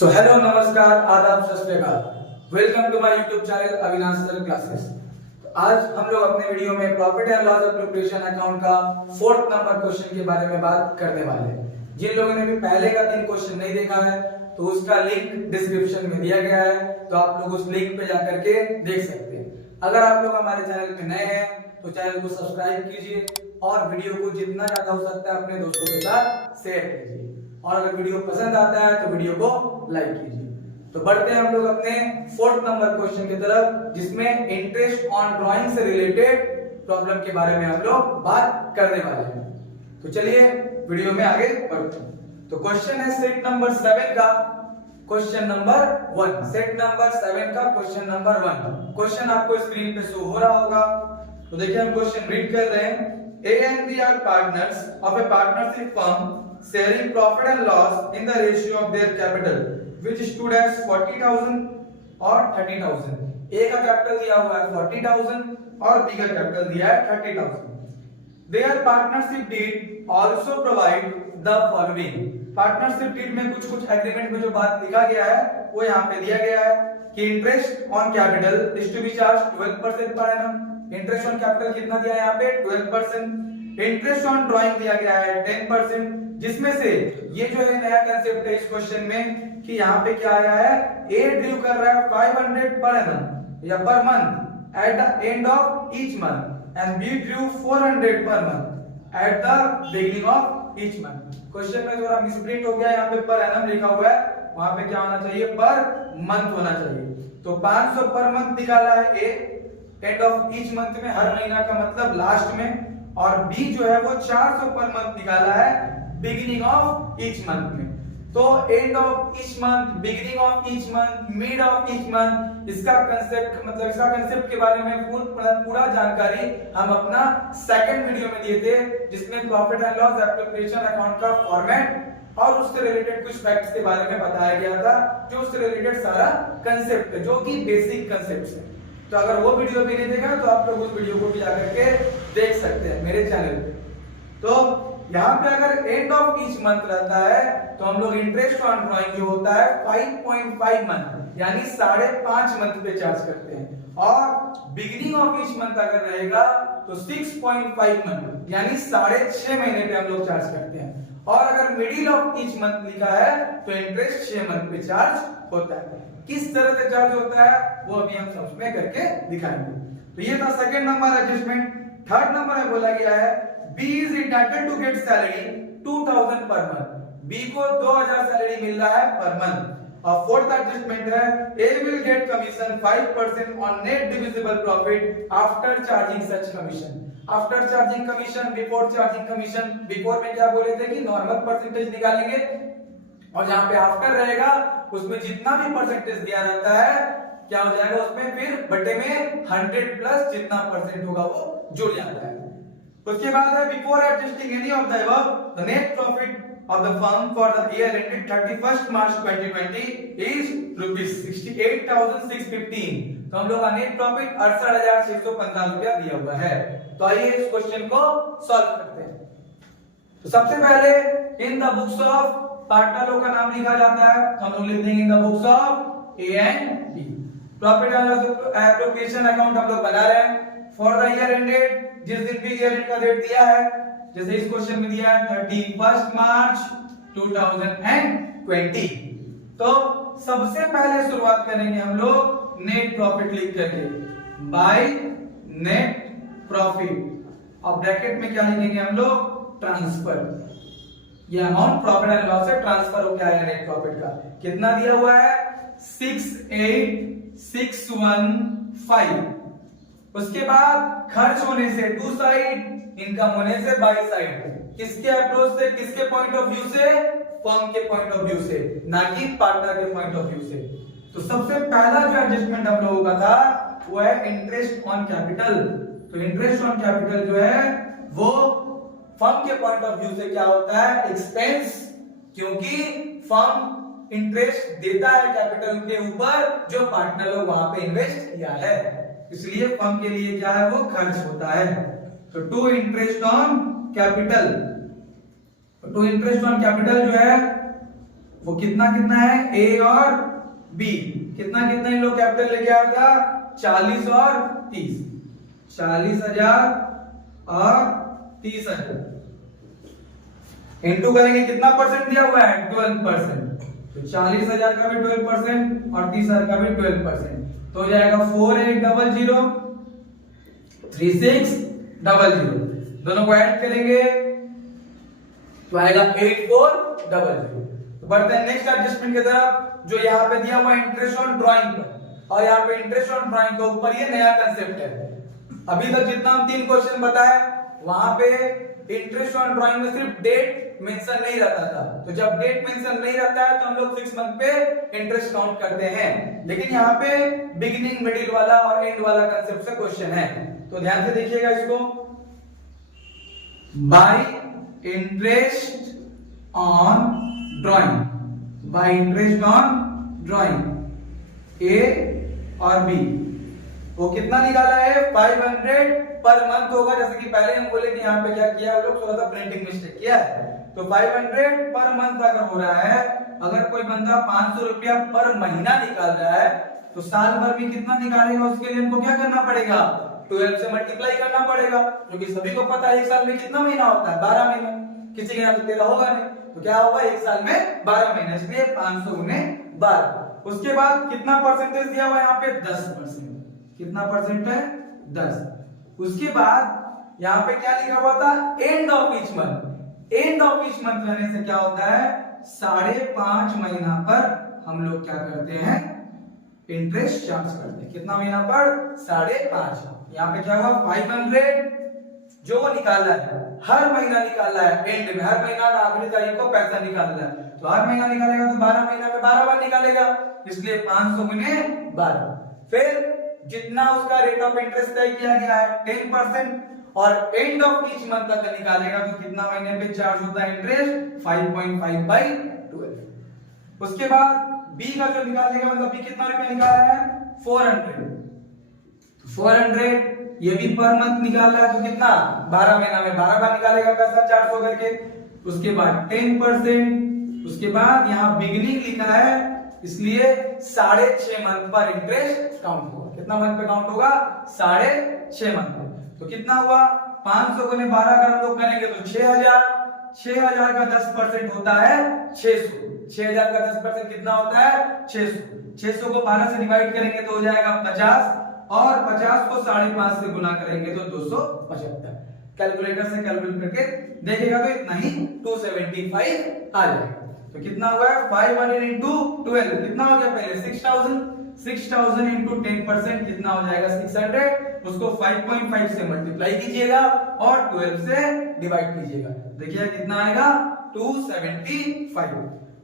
So hello नमस्कार आदाब सत श्री अकाल। Welcome to my YouTube channel Avinash sir classes. आज हम लोग अपने वीडियो में profit and loss appropriation account का 4th नंबर क्वेश्चन के बारे में बात करने वाले हैं। जिन लोगों ने भी पहले का 3 क्वेश्चन नहीं देखा है तो उसका लिंक डिस्क्रिप्शन में दिया गया है, तो आप लोग उस लिंक पे जाकर के देख सकते हैं। अगर आप लोग हमारे चैनल पे नए हैं तो चैनल को सब्सक्राइब कीजिए और वीडियो को जितना ज्यादा हो सकता है अपने दोस्तों के साथ शेयर कीजिए, और अगर वीडियो पसंद आता है तो वीडियो को लाइक कीजिए। तो बढ़ते हैं हम लोग अपने 4th नंबर क्वेश्चन की तरफ, जिसमें इंटरेस्ट ऑन ड्राइंग से रिलेटेड प्रॉब्लम के बारे में हम लोग बात करने वाले हैं। तो चलिए वीडियो में आगे बढ़ते हैं। तो क्वेश्चन है सेट नंबर 7 का क्वेश्चन नंबर 1। सेट नंबर 7 का क्वेश्चन नंबर 1। क्वेश्चन आपको स्क्रीन पे शो हो रहा होगा। तो देखिए हम क्वेश्चन रीड कर रहे हैं। A and B are partners of a partnership firm sharing profit and loss in the ratio of their capital, which stood as 40,000 और 30,000। A का कैपिटल दिया हुआ है 40,000 और B का कैपिटल दिया है 30,000। Their partnership deed also provide the following। Partnership deed में कुछ एग्रीमेंट में जो बात लिखा गया है वो यहाँ पे दिया गया है कि interest on capital is to be charge 12% per annum. Interest on capital कितना दिया है यहाँ पे 12%। इंटरेस्ट ऑन ड्राइंग दिया गया है 10%, जिसमें से ये जो है नया कंसेप्ट है इस क्वेश्चन में कि यहाँ पे क्या आया है, ए ड्यू कर रहा है 500 पर एनम या per month at the end of each month and be due 400 per month at the beginning of each month. Question में थोड़ा मिसप्रिंट हो गया, यहाँ पे पर एनम लिखा हुआ है, वहां पे क्या होना चाहिए, पर मंथ होना चाहिए। तो 500 पर मंथ निकाला है A end of each month में, हर महीना का मतलब लास्ट में, और बी जो है वो 400 पर मंथ निकाला है बिगिनिंग ऑफ ईच मंथ में। तो end of each month, beginning of each month, mid of each month, इसका कंसेप्ट मतलब इसका कंसेप्ट के बारे में पूरा जानकारी हम अपना सेकंड वीडियो में दिए थे, जिसमें profit and loss appropriation account का फॉर्मेट और उससे रिलेटेड कुछ फैक्ट्स के बारे में बताया गया था, जो उससे रिलेटेड सारा कंसेप्ट है, जो कि बेसिक कंसेप्ट है। तो अगर वो वीडियो भी नहीं देखा तो आप लोग उस वीडियो को भी जाकर के देख सकते हैं मेरे चैनल पे। तो यहाँ पे अगर एंड ऑफ ईच मंथ रहता है तो हम लोग इंटरेस्ट ऑन ड्राइंग जो होता है 5.5 मंथ यानी 5.5 मंथ पे चार्ज करते हैं, और बिगिनिंग ऑफ ईच मंथ अगर रहेगा तो 6.5 मंथ यानी 6.5 महीने पे हम लोग चार्ज करते हैं, और अगर मिडिल ऑफ ईच मंथ लिखा है तो इंटरेस्ट 6 मंथ पे चार्ज होता है। किस तरह से चार्ज होता है वो अभी हम समझ करके दिखाएंगे। तो ये था second number adjustment. Third number में बोला गया है B is entitled to get salary 2,000 per month. B को 2,000 सैलरी मिल रहा है पर मंथ। और फोर्थ एडजस्टमेंट है A will get commission 5% on net divisible profit after charging such commission। After charging commission, before charging commission. Before में क्या बोले थे कि नॉर्मल परसेंटेज निकालेंगे, और जहां पे आफ्टर रहेगा उसमें जितना भी परसेंटेज दिया रहता है क्या हो जाएगा, उसमें फिर बटे में 100 प्लस जितना परसेंट होगा वो जुड़ जाता है। उसके बाद है before adjusting any of the above the net profit of the firm for the year ended 31st March 2020 is ₹68,615। तो हम लोग का नेट प्रॉफिट 68,615 रुपया दिया हुआ है। तो आइए इस क्वेश्चन को सॉल्व करते हैं। तो सबसे पहले इन द बुक्स ऑफ पार्टनरों का नाम लिखा जाता है, हम लोग लिख देंगे in the books of A and B. Profit and loss appropriation account हम लोग बना रहे हैं फॉर द ईयर एंडेड, जिस दिन भी ईयर एंड का डेट दिया है, जैसे इस क्वेश्चन में दिया है 31 मार्च 2020। तो सबसे पहले शुरुआत करेंगे हम लोग नेट प्रॉफिट लिख करके, बाय नेट प्रॉफिट, और ब्रैकेट में क्या लिखेंगे हम लोग, ट्रांसफर। ये अमाउंट प्रॉफिट एंड लॉस से ट्रांसफर हो गया है नेट प्रॉफिट का। कितना दिया हुआ है 68,615। उसके बाद खर्च होने से टू साइड, इनकम होने से बाई साइड। किसके अप्रोच से, किसके पॉइंट ऑफ व्यू से, फर्म के पॉइंट ऑफ व्यू से, ना कि पार्टनर के पॉइंट ऑफ व्यू से। तो सबसे पहला जो एडजस्टमेंट हम लोगों का था वो है इंटरेस्ट ऑन कैपिटल। तो इंटरेस्ट ऑन कैपिटल जो है वो फर्म के पॉइंट ऑफ व्यू से क्या होता है, एक्सपेंस, क्योंकि फर्म इंटरेस्ट देता है कैपिटल के ऊपर जो पार्टनर लोग वहां पे इन्वेस्ट किया है, इसलिए फर्म के लिए क्या है वो खर्च होता है। तो to interest on capital, to interest on capital जो है वो कितना कितना है, ए और बी कितना कितना इन लोग कैपिटल लेके आया था, 40 और 30, 40,000 और 30,000 इंटू करेंगे, कितना परसेंट दिया हुआ है, 12%। तो 40,000 का भी 12% और 30,000 का भी 12%, तो हो जाएगा 4800 3600, दोनों को ऐड करेंगे तो आएगा 8400। तो बढ़ते हैं नेक्स्ट एडजस्टमेंट की तरफ, जो यहाँ पे दिया हुआ इंटरेस्ट ऑन ड्राइंग पर, और यहाँ पे इंटरेस्ट ऑन ड्राइंग के ऊपर ये नया कंसेप्ट है। अभी तक जितना हम 3 क्वेश्चन बताए वहां पे इंटरेस्ट ऑन ड्राइंग में सिर्फ डेट मेंशन नहीं रहता था, तो जब डेट मेंशन नहीं रहता है तो हम लोग 6 मंथ पे इंटरेस्ट काउंट करते हैं, लेकिन यहाँ पे बिगिनिंग मिडिल वाला और एंड वाला कंसेप्ट से क्वेश्चन है, तो ध्यान से देखिएगा इसको। Bye interest on drawing, bye interest on drawing ए और बी, वो कितना निकाला है, 500 पर मंथ होगा। जैसे कि पहले हम बोले कि यहाँ पे क्या किया हम लोग, थोड़ा सा प्रिंटिंग मिस्टेक किया है, तो 500 पर मंथ अगर हो रहा है, अगर कोई बंदा 500 रुपया पर महीना निकाल रहा है तो साल भर में कितना निकालेगा, उसके लिए हमको क्या करना पड़ेगा, 12 से मल्टीप्लाई करना पड़ेगा, क्योंकि सभी को पता है एक साल में कितना महीना होता है, 12 महीना, किसी के यहाँ तो 13 होगा नहीं, तो क्या होगा, एक साल में 12 महीने, इसलिए 500 गुने 12। उसके बाद कितना परसेंटेज दिया हुआ है यहाँ पे, 10%, कितना परसेंट है, 10। उसके बाद यहाँ पे क्या लिखा हुआ था, end of each month, end of each month रहने से क्या होता है, 5.5 महीना पर हम लोग क्या करते हैं, इंटरेस्ट चार्ज करते हैं, कितना महीना पर, 5.5। यहाँ पे क्या हुआ, 500 जो निकाला है, हर महीना निकाला है, एंड में हर महीना का आखिरी तारीख को पैसा निकालना है, तो हर महीना निकालेगा तो 12 महीना में 12 बार निकालेगा, इसलिए 500 गुने 12। फिर जितना उसका रेट ऑफ इंटरेस्ट तय किया गया है 10%, और एंड ऑफ ईच मंथ तक निकालेगा तो कितना महीने पे चार्ज होता है इंटरेस्ट, 5.5/12। उसके बाद बी का जो निकालेगा, मतलब बी कितना रुपया निकाला है, 400, ये भी पर मंथ निकाल रहा है, तो कितना, 12 महीना में 12 बार निकालेगा पैसा 400 करके। उसके बाद 10%, उसके बाद यहाँ बिगिनिंग लिखा है, इसलिए 6.5 मंथ पर इंटरेस्ट काउंट होगा, कितना मंथ पे काउंट होगा, 6.5 मंथ पे, तो कितना हुआ, 500 गुने 12 अगर हम लोग करेंगे तो 6,000, 6,000 का 10% होता है 600, 6,000 का 10% कितना होता है, 600, 600 को 12 से डिवाइड करेंगे तो हो जाएगा 50, और 50 को 5.5 से गुना करेंगे तो 275। कैलकुलेटर से कैलकुलेट करके देखेगा तो इतना ही 275 आ जाएगा। तो कितना हुआ है, 500 into 12 कितना हो गया, पहले 6,000, 6,000 into 10% कितना हो जाएगा, 600, उसको 5.5 से मल्टीप्लाई कीजिएगा और 12 से डिवाइड कीजिएगा, देखिए कितना आएगा, 275।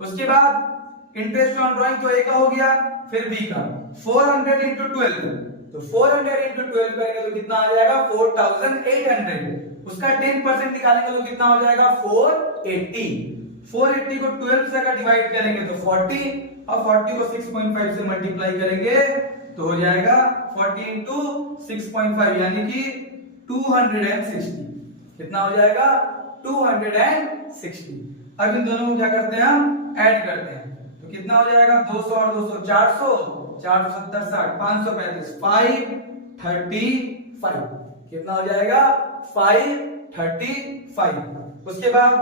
उसके बाद इंटरेस्ट ऑन ड्राइंग तो ए का हो गया, फिर बी का 400 into 12, तो 400 into 12 करेंगे तो कितना आ जाएगा, 4,800, उसका 10% निकालेंगे तो कितना हो जाएगा, 480, 480 को 12 से अगर डिवाइड करेंगे तो 40, और 40 को 6.5 से मल्टीप्लाई करेंगे तो हो जाएगा 40 into 6.5 यानी कि 260, कितना हो जाएगा, 260। अब इन दोनों को क्या करते हैं, हम ऐड करते हैं, तो कितना हो जाएगा, 200 और 200 400, 470 60, 535, 535, कितना हो जाएगा, 535। उसके बाद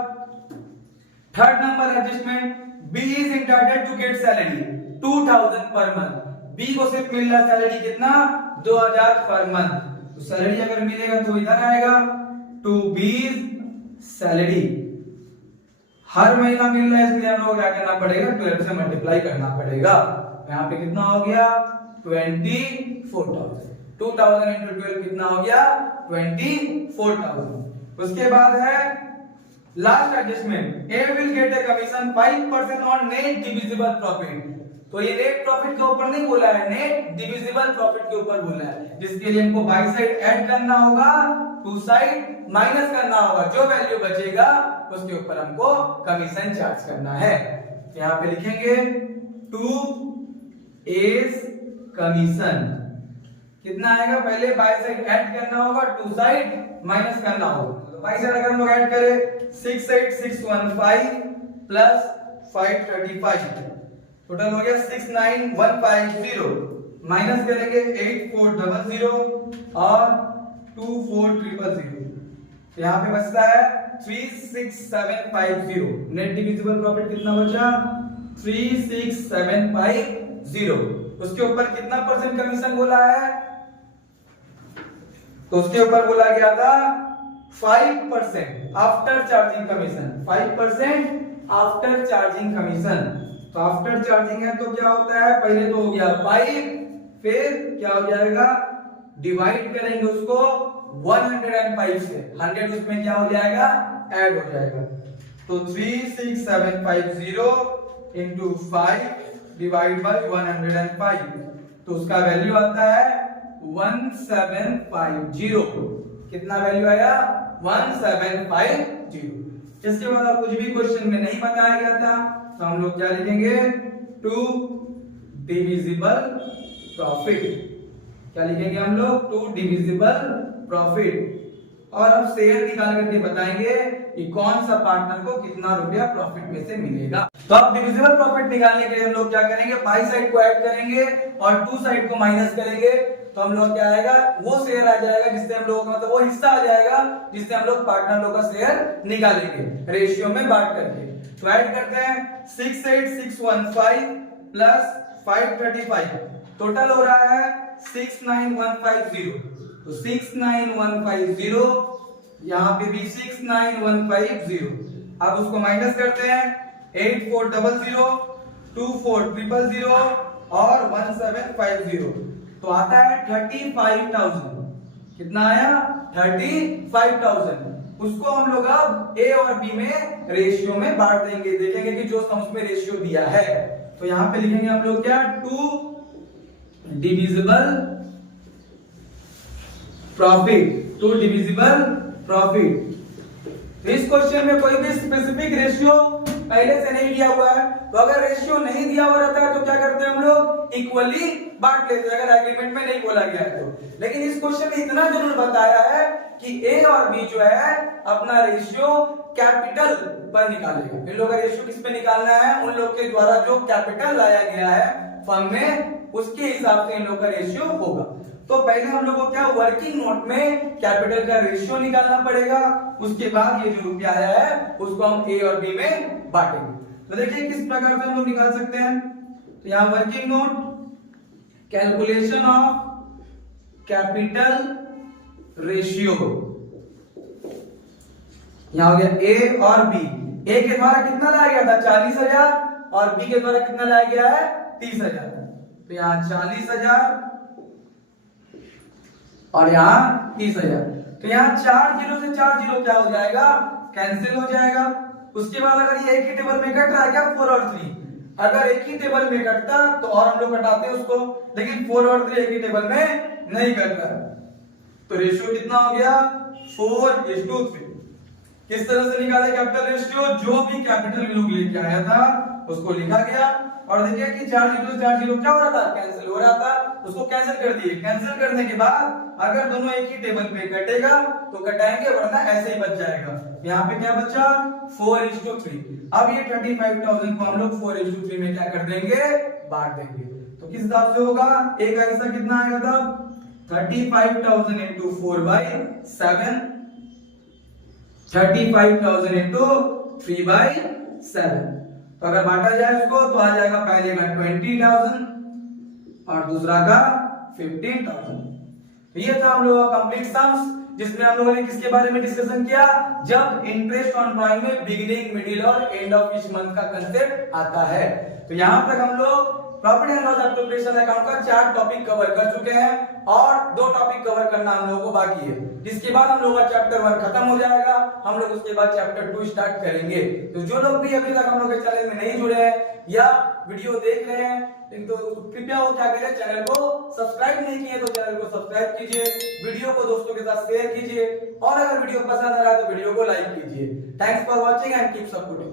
third number adjustment, B is entitled to get salary 2000 per month, B को सिर्फ मिल रहा सैलरी कितना, 2000 पर मंथ, तो सैलरी अगर मिलेगा तो इधर आएगा, टू बी सैलरी हर महीना मिल रहा है, इसलिए हम लोग क्या करना पड़ेगा, 12 से मल्टीप्लाई करना पड़ेगा, यहाँ पे कितना हो गया, 24,000, 2000 into 12 कितना हो गया, 24,000। उसके बाद है last adjustment, A will get a commission 5% on net divisible profit, तो ये नेट प्रॉफिट के ऊपर नहीं बोला है, नेट डिविजिबल प्रॉफिट के ऊपर बोला है, जिसके लिए हमको बाई साइड ऐड करना होगा, टू साइड माइनस करना होगा, जो वैल्यू बचेगा उसके ऊपर हमको कमीशन चार्ज करना है। यहाँ पे लिखेंगे टू एज कमीशन, कितना आएगा, पहले बाई साइड ऐड करना होगा, टू साइड माइनस करना होगा, तो बाई साइड अगर हम लोग ऐड करें 68615 प्लस 535, टोटल हो गया 69150, माइनस करेंगे 8400 और 24300, यहाँ पे बचता है 36750। नेट डिविजिबल प्रॉफिट कितना बचा? 36750। उसके ऊपर कितना परसेंट कमीशन बोला है? तो उसके ऊपर बोला गया था 5% after charging commission, 5% after charging commission. तो आफ्टर चार्जिंग है तो क्या होता है, पहले तो हो गया 5, फिर क्या हो जाएगा, डिवाइड करेंगे उसको 105 से, 100 उसमें क्या हो जाएगा, ऐड हो जाएगा। तो 36750 इंटू 5 डिवाइड बाय 105, तो उसका वैल्यू आता है 1750। कितना वैल्यू आया? 1750। इसके बाद कुछ भी क्वेश्चन में नहीं बताया गया था तो हम लोग क्या लिखेंगे, टू डिविजिबल प्रॉफिट। क्या लिखेंगे हम लोग? To divisible profit. और अब शेयर निकाल करके बताएंगे कि कौन सा पार्टनर को कितना रुपया प्रॉफिट में से मिलेगा। तो अब डिविजिबल प्रॉफिट निकालने के लिए हम लोग क्या करेंगे, बाई साइड को ऐड करेंगे और टू साइड को माइनस करेंगे। तो हम लोग क्या आएगा, वो शेयर आ जाएगा जिससे हम लोग मतलब वो हिस्सा आ जाएगा जिससे हम लोग पार्टनर लोग का शेयर निकालेंगे रेशियो में बांट करके। तो ऐड करते हैं 68615 प्लस 535, टोटल हो रहा है 69150। तो 69150, यहाँ पे भी 69150। अब उसको माइनस करते हैं 8400, 24300 और 1750, तो आता है 35,000। कितना आया? 35,000। उसको हम लोग अब ए और बी में रेशियो में बांट देंगे, देखेंगे कि जो सम में रेशियो दिया है। तो यहां पे लिखेंगे हम लोग क्या, to divisible profit, to divisible profit. इस क्वेश्चन में कोई भी स्पेसिफिक रेशियो पहले से नहीं दिया हुआ है, तो अगर रेशियो नहीं दिया हुआ रहता है तो क्या करते हैं हम लोग, इक्वली बांट लेते हैं, अगर एग्रीमेंट में नहीं बोला गया है तो। लेकिन इस क्वेश्चन में इतना जरूर बताया है कि ए और बी जो है अपना रेशियो कैपिटल पर निकालेगा। इन लोगों का रेशियो किस पे निकालना है, उन लोग के द्वारा जो कैपिटल लाया गया है फर्म में, उसके हिसाब से इन लोग का रेशियो होगा। तो पहले हम लोग को क्या, वर्किंग नोट में कैपिटल का रेशियो निकालना पड़ेगा, उसके बाद ये जो रुपया आया है उसको हम ए और बी में बांटेंगे। तो देखिए किस प्रकार से हम लोग निकाल सकते हैं। तो यहाँ working note, calculation of capital ratio, यहाँ हो गया ए और बी। ए के द्वारा कितना लाया गया था, 40,000, और बी के द्वारा कितना लाया गया है, 30,000। तो यहाँ 40,000 और यहाँ 30,000। तो यहाँ 4 जीरो से 4 जीरो क्या हो जाएगा, कैंसिल हो जाएगा। उसके बाद अगर ये एक ही टेबल में कट रहा है क्या, 4 और 3, अगर एक ही टेबल में कटता तो और हम लोग कटाते उसको, लेकिन 4 और 3 एक ही टेबल में नहीं कट रहा है। तो रेशियो कितना हो गया, 4:3। किस तरह से निकाला कैपिटल रेशियो, जो भी कैपिटल लोग लेके आया था उसको लिखा गया। और देखिए कि 4 जीरो से 4 जीरो क्या हो रहा था, कैंसिल हो रहा था, उसको कैंसिल कर दिए। कैंसिल करने के बाद अगर दोनों एक ही टेबल पे कटेगा तो कटाएंगे, वरना ऐसे ही बच जाएगा। यहाँ पे क्या बचा, 4:3। अब ये 35,000 को हम लोग 4:3 में क्या कर देंगे, बांट देंगे। तो किस हिसाब से होगा, एक का हिस्सा कितना आएगा तब, 35,000 इंटू 4/7, 35,000 इंटू 3/7। तो अगर बांटा जाए इसको तो आ जाएगा पहले का 20,000 और दूसरा का 15,000। तो ये था हम लोगों का कंप्लीट सम्स, जिसमें हम लोगों ने किसके बारे में डिस्कशन किया, जब इंटरेस्ट ऑन ड्राइंग में बिगिनिंग, मिडिल और एंड ऑफ ईच मंथ का कंसेप्ट आता है। तो यहां तक हम लोग profit and loss appropriation account का 4 टॉपिक कवर कर चुके हैं और 2 टॉपिक कवर करना हम लोगों को बाकी है, जिसके बाद हम लोगों का चैप्टर 1 खत्म हो जाएगा। हम लोग उसके बाद चैप्टर 2 स्टार्ट करेंगे। तो जो लोग भी अभी तक हम लोग के चैनल में नहीं जुड़े हैं या वीडियो देख रहे हैं तो कृपया वो क्या करें, चैनल को सब्सक्राइब नहीं किए तो चैनल को सब्सक्राइब कीजिए, वीडियो को दोस्तों के साथ शेयर कीजिए और अगर वीडियो पसंद आ रहा है तो वीडियो को लाइक कीजिए। Thanks for watching and keep supporting.